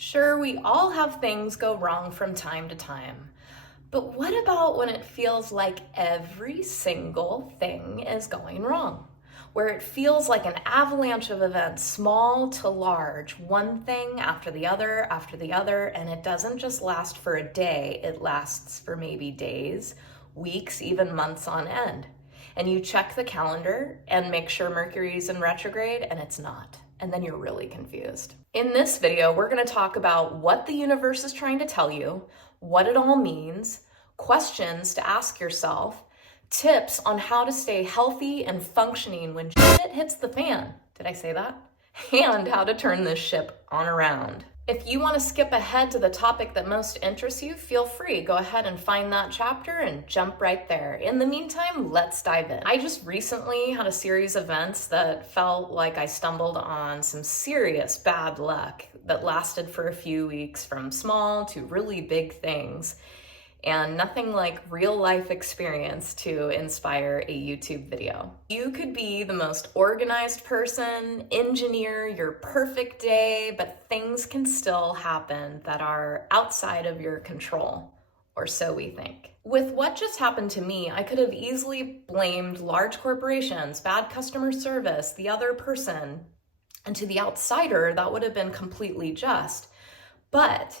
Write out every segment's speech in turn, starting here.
Sure, we all have things go wrong from time to time, but what about when it feels like every single thing is going wrong? Where it feels like an avalanche of events, small to large, one thing after the other, and it doesn't just last for a day, it lasts for maybe days, weeks, even months on end. And you check the calendar and make sure Mercury's in retrograde, and it's not. And then you're really confused. In this video, we're going to talk about what the universe is trying to tell you, what it all means, questions to ask yourself, tips on how to stay healthy and functioning when shit hits the fan. Did I say that? And how to turn this ship on around. If you want to skip ahead to the topic that most interests you, feel free. Go ahead and find that chapter and jump right there. In the meantime, let's dive in. I just recently had a series of events that felt like I stumbled on some serious bad luck that lasted for a few weeks, from small to really big things. And nothing like real life experience to inspire a YouTube video. You could be the most organized person, engineer your perfect day, but things can still happen that are outside of your control, or so we think. With what just happened to me, I could have easily blamed large corporations, bad customer service, the other person, and to the outsider, that would have been completely just. But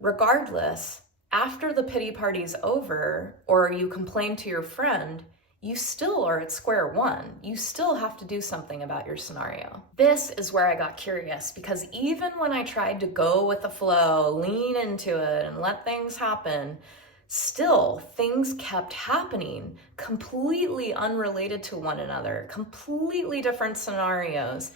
regardless, after the pity party's over, or you complain to your friend, you still are at square one. You still have to do something about your scenario. This is where I got curious, because even when I tried to go with the flow, lean into it, and let things happen, still things kept happening, completely unrelated to one another, completely different scenarios,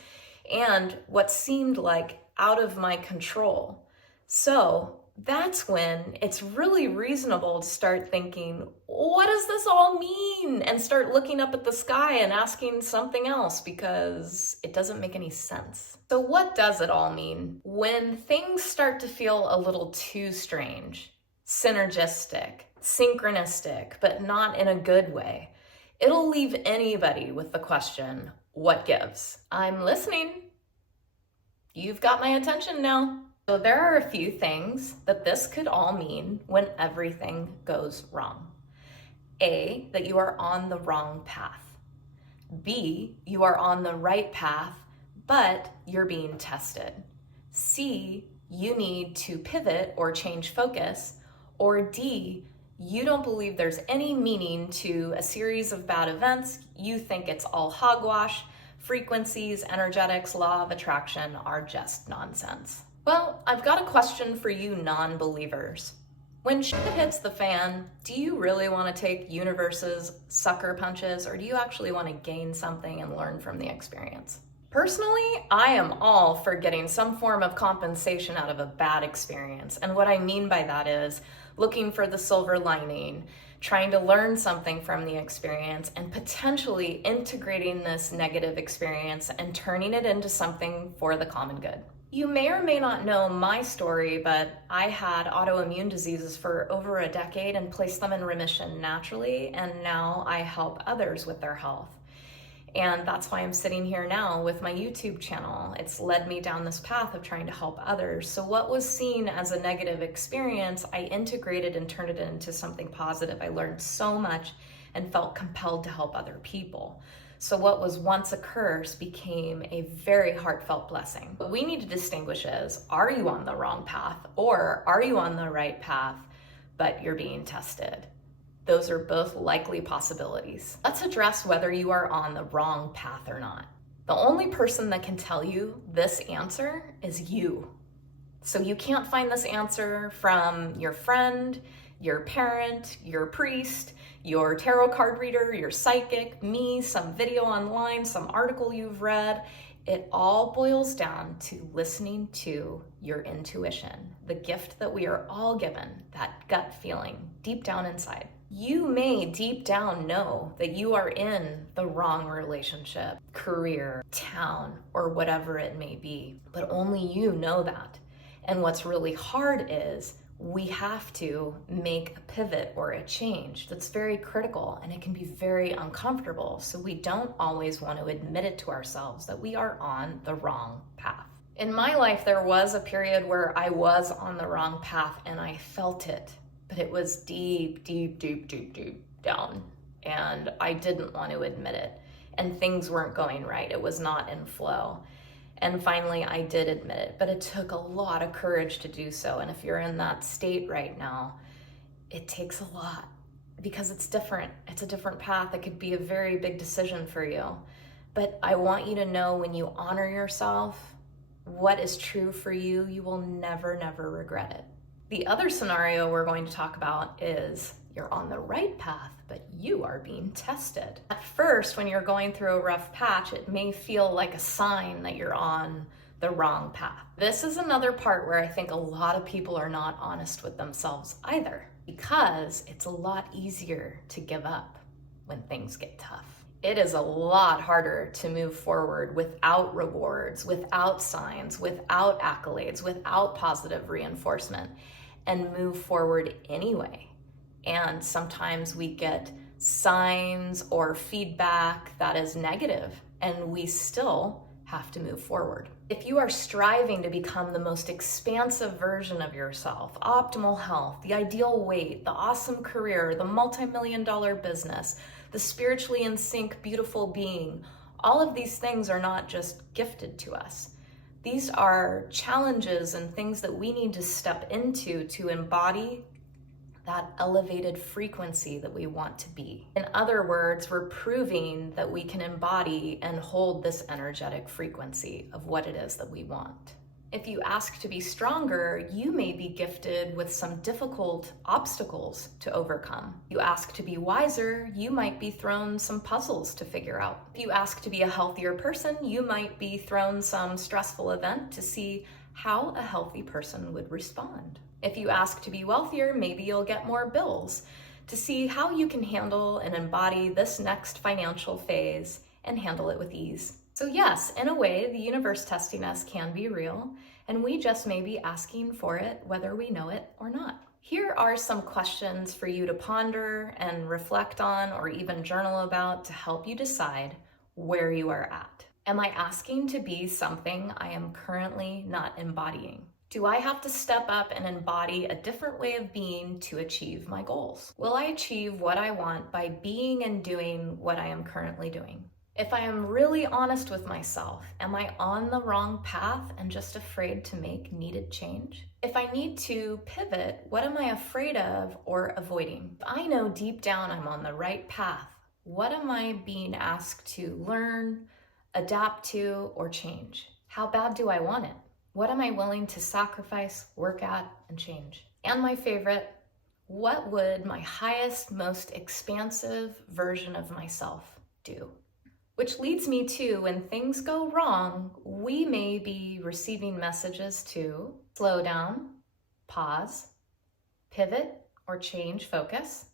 and what seemed like out of my control. So that's when it's really reasonable to start thinking, what does this all mean? And start looking up at the sky and asking something else, because it doesn't make any sense. So what does it all mean? When things start to feel a little too strange, synergistic, synchronistic, but not in a good way, it'll leave anybody with the question, what gives? I'm listening. You've got my attention now. So there are a few things that this could all mean when everything goes wrong. A, that you are on the wrong path. B, you are on the right path, but you're being tested. C, you need to pivot or change focus. Or D, you don't believe there's any meaning to a series of bad events. You think it's all hogwash. Frequencies, energetics, law of attraction are just nonsense. Well, I've got a question for you non-believers. When shit hits the fan, do you really want to take universe's sucker punches, or do you actually want to gain something and learn from the experience? Personally, I am all for getting some form of compensation out of a bad experience. And what I mean by that is looking for the silver lining, trying to learn something from the experience, and potentially integrating this negative experience and turning it into something for the common good. You may or may not know my story, but I had autoimmune diseases for over a decade and placed them in remission naturally, and now I help others with their health. And that's why I'm sitting here now with my YouTube channel. It's led me down this path of trying to help others. So what was seen as a negative experience, I integrated and turned it into something positive. I learned so much and felt compelled to help other people. So what was once a curse became a very heartfelt blessing. What we need to distinguish is, are you on the wrong path, or are you on the right path, but you're being tested? Those are both likely possibilities. Let's address whether you are on the wrong path or not. The only person that can tell you this answer is you. So you can't find this answer from your friend, your parent, your priest, your tarot card reader, your psychic, me, some video online, some article you've read. It all boils down to listening to your intuition, the gift that we are all given, that gut feeling deep down inside. You may deep down know that you are in the wrong relationship, career, town, or whatever it may be, but only you know that. And what's really hard is we have to make a pivot or a change that's very critical, and it can be very uncomfortable. So we don't always want to admit it to ourselves that we are on the wrong path. In my life, there was a period where I was on the wrong path and I felt it, but it was deep, deep, deep, deep, deep down. And I didn't want to admit it. And things weren't going right. It was not in flow. And finally, I did admit it, but it took a lot of courage to do so. And if you're in that state right now, it takes a lot because it's different. It's a different path. It could be a very big decision for you. But I want you to know, when you honor yourself, what is true for you, you will never, never regret it. The other scenario we're going to talk about is you're on the right path, but you are being tested. At first, when you're going through a rough patch, it may feel like a sign that you're on the wrong path. This is another part where I think a lot of people are not honest with themselves either, because it's a lot easier to give up when things get tough. It is a lot harder to move forward without rewards, without signs, without accolades, without positive reinforcement, and move forward anyway. And sometimes we get signs or feedback that is negative, and we still have to move forward. If you are striving to become the most expansive version of yourself, optimal health, the ideal weight, the awesome career, the multi-million-dollar business, the spiritually in sync, beautiful being, all of these things are not just gifted to us. These are challenges and things that we need to step into to embody that elevated frequency that we want to be. In other words, we're proving that we can embody and hold this energetic frequency of what it is that we want. If you ask to be stronger, you may be gifted with some difficult obstacles to overcome. You ask to be wiser, you might be thrown some puzzles to figure out. If you ask to be a healthier person, you might be thrown some stressful event to see how a healthy person would respond. If you ask to be wealthier, maybe you'll get more bills to see how you can handle and embody this next financial phase and handle it with ease. So yes, in a way, the universe testing us can be real, and we just may be asking for it whether we know it or not. Here are some questions for you to ponder and reflect on, or even journal about, to help you decide where you are at. Am I asking to be something I am currently not embodying? Do I have to step up and embody a different way of being to achieve my goals? Will I achieve what I want by being and doing what I am currently doing? If I am really honest with myself, am I on the wrong path and just afraid to make needed change? If I need to pivot, what am I afraid of or avoiding? If I know deep down I'm on the right path, what am I being asked to learn, adapt to, or change? How bad do I want it? What am I willing to sacrifice, work at, and change? And my favorite, what would my highest, most expansive version of myself do? Which leads me to, when things go wrong, we may be receiving messages to slow down, pause, pivot, or change focus,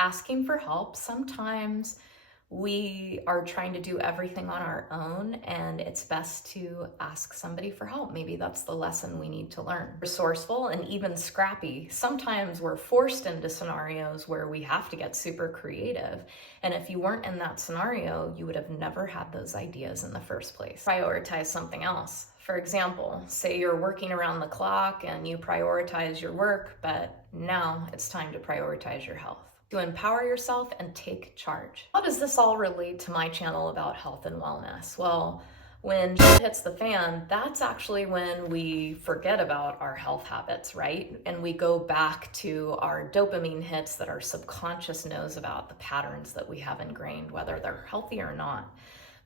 asking for help. Sometimes we are trying to do everything on our own, and it's best to ask somebody for help. Maybe that's the lesson we need to learn. Resourceful and even scrappy. Sometimes we're forced into scenarios where we have to get super creative. And if you weren't in that scenario, you would have never had those ideas in the first place. Prioritize something else. For example, say you're working around the clock and you prioritize your work, but now it's time to prioritize your health. To empower yourself and take charge. How does this all relate to my channel about health and wellness? Well, when shit hits the fan, that's actually when we forget about our health habits, right? And we go back to our dopamine hits that our subconscious knows about, the patterns that we have ingrained, whether they're healthy or not.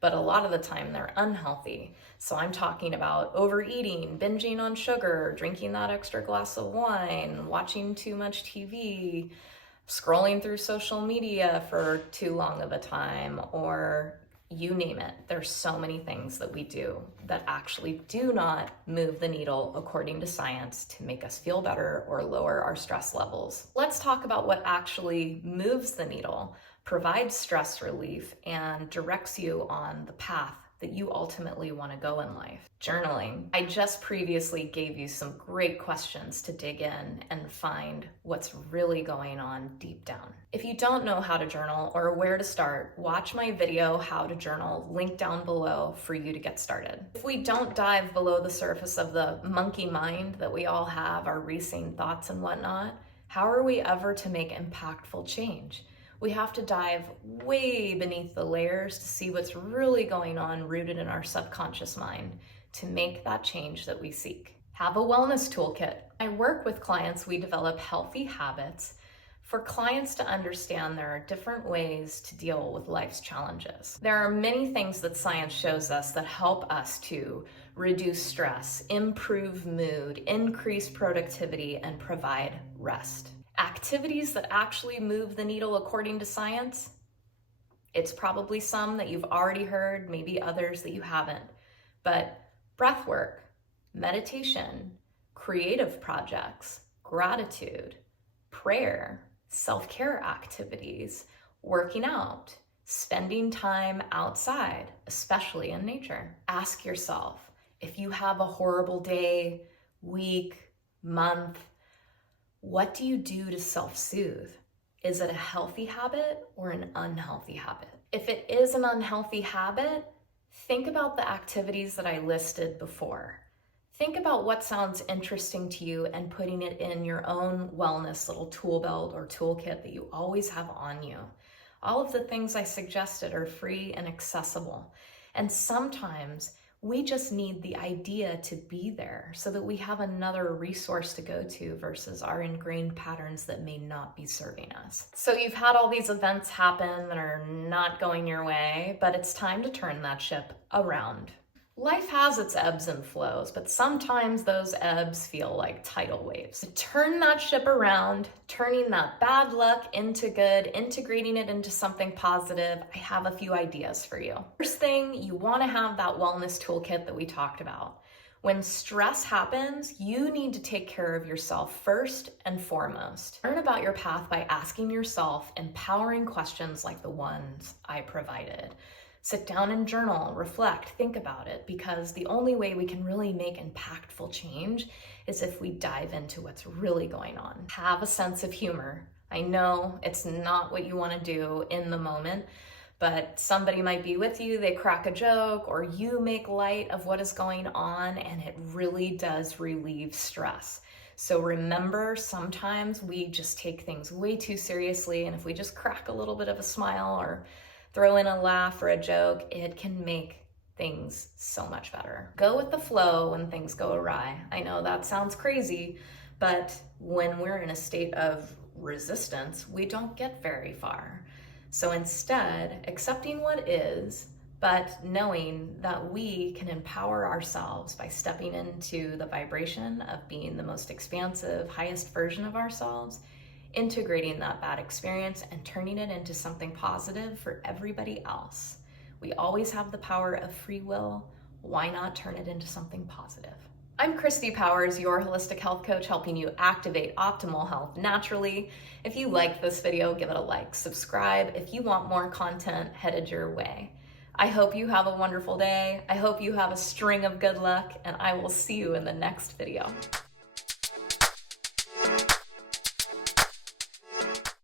But a lot of the time they're unhealthy. So I'm talking about overeating, binging on sugar, drinking that extra glass of wine, watching too much TV, scrolling through social media for too long of a time, or you name it. There's so many things that we do that actually do not move the needle according to science to make us feel better or lower our stress levels. Let's talk about what actually moves the needle, provides stress relief, and directs you on the path that you ultimately want to go in life. Journaling. I just previously gave you some great questions to dig in and find what's really going on deep down. If you don't know how to journal or where to start, watch my video, How to Journal, link down below for you to get started. If we don't dive below the surface of the monkey mind that we all have, our racing thoughts and whatnot, how are we ever to make impactful change? We have to dive way beneath the layers to see what's really going on rooted in our subconscious mind to make that change that we seek. Have a wellness toolkit. I work with clients, we develop healthy habits for clients to understand there are different ways to deal with life's challenges. There are many things that science shows us that help us to reduce stress, improve mood, increase productivity, and provide rest. Activities that actually move the needle according to science, it's probably some that you've already heard, maybe others that you haven't, but breath work, meditation, creative projects, gratitude, prayer, self-care activities, working out, spending time outside, especially in nature. Ask yourself, if you have a horrible day, week, month, what do you do to self-soothe? Is it a healthy habit or an unhealthy habit? If it is an unhealthy habit, think about the activities that I listed before. Think about what sounds interesting to you and putting it in your own wellness little tool belt or toolkit that you always have on you. All of the things I suggested are free and accessible. And sometimes we just need the idea to be there so that we have another resource to go to versus our ingrained patterns that may not be serving us. So you've had all these events happen that are not going your way, but it's time to turn that ship around. Life has its ebbs and flows, but sometimes those ebbs feel like tidal waves. To turn that ship around, turning that bad luck into good, integrating it into something positive, I have a few ideas for you. First thing, you want to have that wellness toolkit that we talked about. When stress happens, you need to take care of yourself first and foremost. Learn about your path by asking yourself empowering questions like the ones I provided. Sit down and journal, reflect, think about it, because the only way we can really make impactful change is if we dive into what's really going on. Have a sense of humor. I know it's not what you want to do in the moment, but somebody might be with you, they crack a joke, or you make light of what is going on, and it really does relieve stress. So remember, sometimes we just take things way too seriously, and if we just crack a little bit of a smile or throw in a laugh or a joke, it can make things so much better. Go with the flow when things go awry. I know that sounds crazy, but when we're in a state of resistance, we don't get very far. So instead, accepting what is, but knowing that we can empower ourselves by stepping into the vibration of being the most expansive, highest version of ourselves, integrating that bad experience and turning it into something positive for everybody else. We always have the power of free will. Why not turn it into something positive? I'm Christy Powers, your holistic health coach, helping you activate optimal health naturally. If you liked this video, give it a like, subscribe. If you want more content headed your way. I hope you have a wonderful day. I hope you have a string of good luck, and I will see you in the next video.